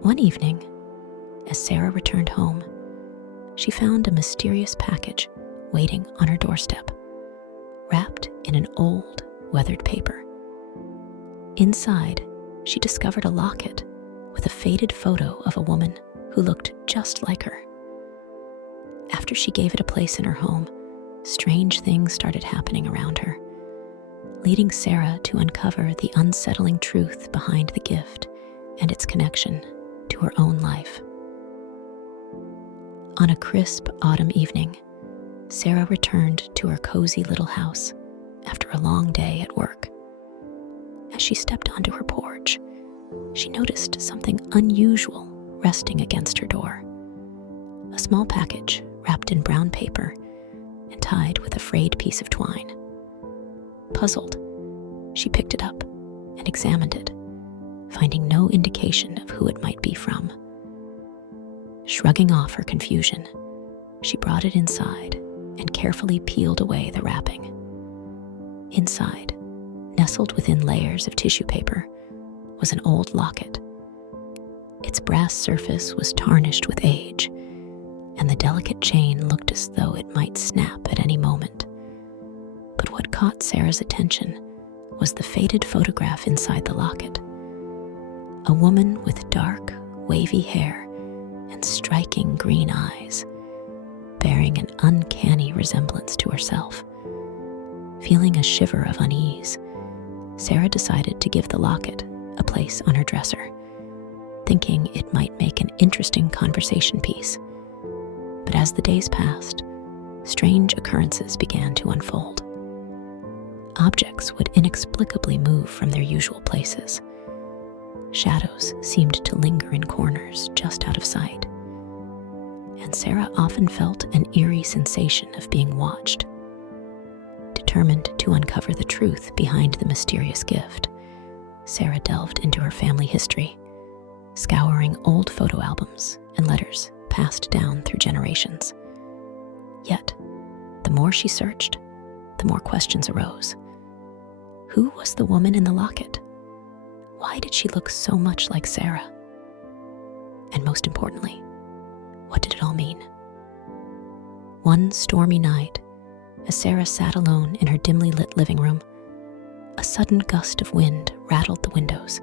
One evening, as Sarah returned home, she found a mysterious package waiting on her doorstep, wrapped in an old, weathered paper. Inside, she discovered a locket with a faded photo of a woman who looked just like her. After she gave it a place in her home, strange things started happening around her, leading Sarah to uncover the unsettling truth behind the gift and its connection to her own life. On a crisp autumn evening, Sarah returned to her cozy little house after a long day at work. As she stepped onto her porch, she noticed something unusual resting against her door. A small package wrapped in brown paper and tied with a frayed piece of twine. Puzzled, she picked it up and examined it, finding no indication of who it might be from. Shrugging off her confusion, she brought it inside and carefully peeled away the wrapping. Inside, nestled within layers of tissue paper, was an old locket. Its brass surface was tarnished with age, and the delicate chain looked as though it might snap at any moment. But what caught Sarah's attention was the faded photograph inside the locket. A woman with dark, wavy hair and striking green eyes, bearing an uncanny resemblance to herself. Feeling a shiver of unease, Sarah decided to give the locket a place on her dresser, thinking it might make an interesting conversation piece. But as the days passed, strange occurrences began to unfold. Objects would inexplicably move from their usual places. Shadows seemed to linger in corners just out of sight, and Sarah often felt an eerie sensation of being watched. Determined to uncover the truth behind the mysterious gift, Sarah delved into her family history, scouring old photo albums and letters passed down through generations. Yet, the more she searched, the more questions arose. Who was the woman in the locket? Why did she look so much like Sarah? And most importantly, what did it all mean? One stormy night, as Sarah sat alone in her dimly lit living room, a sudden gust of wind rattled the windows,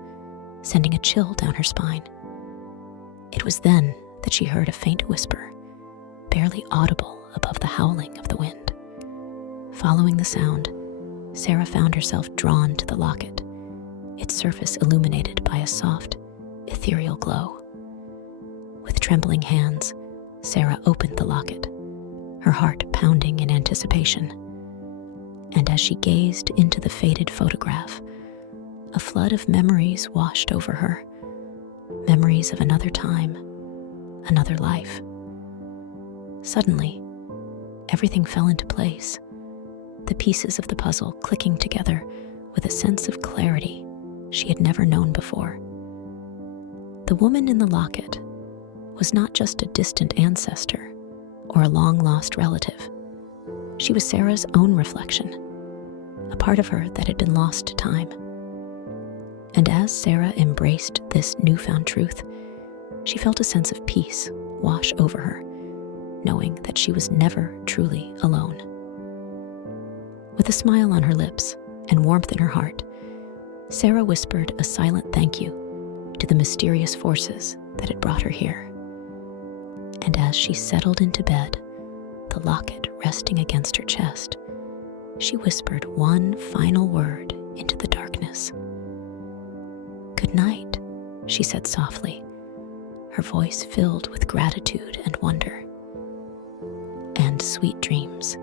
sending a chill down her spine. It was then that she heard a faint whisper, barely audible above the howling of the wind. Following the sound, Sarah found herself drawn to the locket, its surface illuminated by a soft, ethereal glow. With trembling hands, Sarah opened the locket, her heart pounding in anticipation. And as she gazed into the faded photograph, a flood of memories washed over her. Memories of another time, another life. Suddenly, everything fell into place, the pieces of the puzzle clicking together with a sense of clarity she had never known before. The woman in the locket was not just a distant ancestor or a long-lost relative. She was Sarah's own reflection, a part of her that had been lost to time. And as Sarah embraced this newfound truth, she felt a sense of peace wash over her, knowing that she was never truly alone. With a smile on her lips and warmth in her heart, Sarah whispered a silent thank you to the mysterious forces that had brought her here. And as she settled into bed, the locket resting against her chest, she whispered one final word into the darkness. "Good night," she said softly, her voice filled with gratitude and wonder. "And sweet dreams."